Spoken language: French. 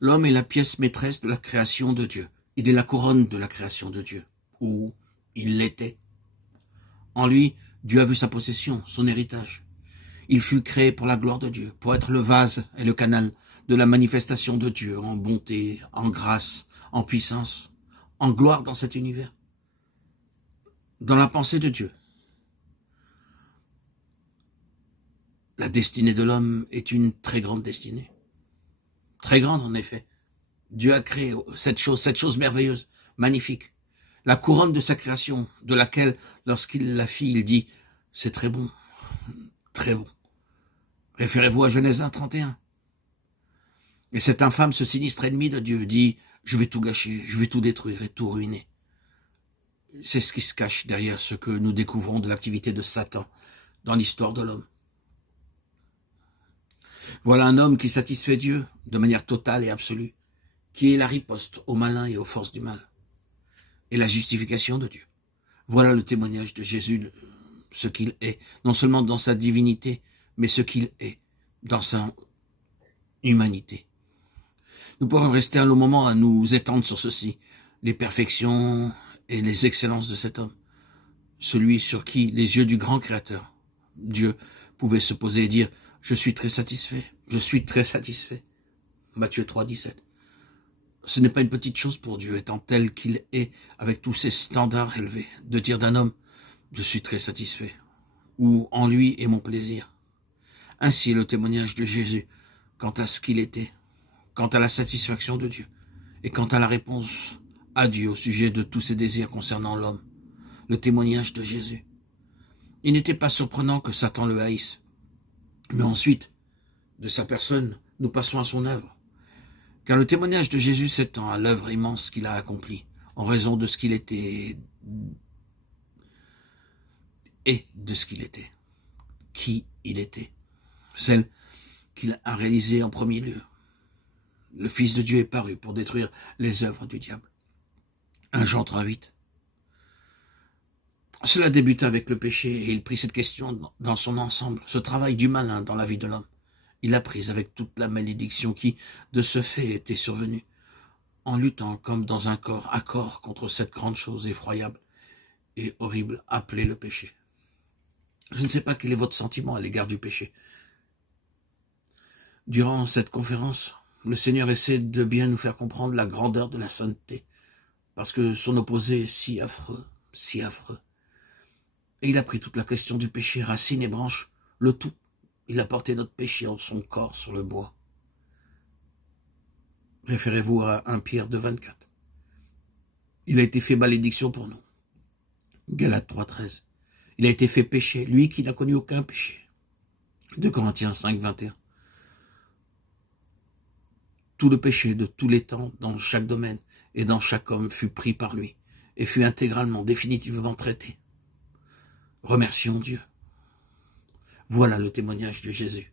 L'homme est la pièce maîtresse de la création de Dieu. Il est la couronne de la création de Dieu, ou il l'était. En lui, Dieu a vu sa possession, son héritage. Il fut créé pour la gloire de Dieu, pour être le vase et le canal de la manifestation de Dieu en bonté, en grâce, en puissance, en gloire dans cet univers, dans la pensée de Dieu. La destinée de l'homme est une très grande destinée. Très grande en effet. Dieu a créé cette chose merveilleuse, magnifique. La couronne de sa création, de laquelle, lorsqu'il la fit, il dit « c'est très bon, très bon ». Référez-vous à Genèse 1, 31. Et cet infâme, ce sinistre ennemi de Dieu dit « je vais tout gâcher, je vais tout détruire et tout ruiner ». C'est ce qui se cache derrière ce que nous découvrons de l'activité de Satan dans l'histoire de l'homme. Voilà un homme qui satisfait Dieu de manière totale et absolue, qui est la riposte au malin et aux forces du mal, et la justification de Dieu. Voilà le témoignage de Jésus, ce qu'il est, non seulement dans sa divinité, mais ce qu'il est dans sa humanité. Nous pourrons rester un long moment à nous étendre sur ceci, les perfections et les excellences de cet homme, celui sur qui les yeux du grand Créateur, Dieu, pouvaient se poser et dire « je suis très satisfait, je suis très satisfait ». Matthieu 3, 17. Ce n'est pas une petite chose pour Dieu, étant tel qu'il est, avec tous ses standards élevés, de dire d'un homme « je suis très satisfait » ou « en lui est mon plaisir ». Ainsi est le témoignage de Jésus quant à ce qu'il était, quant à la satisfaction de Dieu, et quant à la réponse à Dieu au sujet de tous ses désirs concernant l'homme, le témoignage de Jésus. Il n'était pas surprenant que Satan le haïsse, mais ensuite, de sa personne, nous passons à son œuvre. Car le témoignage de Jésus s'étend à l'œuvre immense qu'il a accomplie, en raison de ce qu'il était et de ce qu'il était, qui il était, celle qu'il a réalisée en premier lieu. Le Fils de Dieu est paru pour détruire les œuvres du diable. 1 Jean 3, 8. Cela débuta avec le péché et il prit cette question dans son ensemble, ce travail du malin dans la vie de l'homme. Il l'a prise avec toute la malédiction qui, de ce fait, était survenue, en luttant comme dans un accord contre cette grande chose effroyable et horrible appelée le péché. Je ne sais pas quel est votre sentiment à l'égard du péché. Durant cette conférence, le Seigneur essaie de bien nous faire comprendre la grandeur de la sainteté, parce que son opposé est si affreux, si affreux. Et il a pris toute la question du péché, racines et branches, le tout. Il a porté notre péché en son corps sur le bois. Référez-vous à 1 Pierre 2, 24. Il a été fait malédiction pour nous. Galates 3, 13. Il a été fait péché, lui qui n'a connu aucun péché. 2 Corinthiens 5, 21. Tout le péché de tous les temps, dans chaque domaine et dans chaque homme, fut pris par lui et fut intégralement, définitivement traité. Remercions Dieu. Voilà le témoignage de Jésus.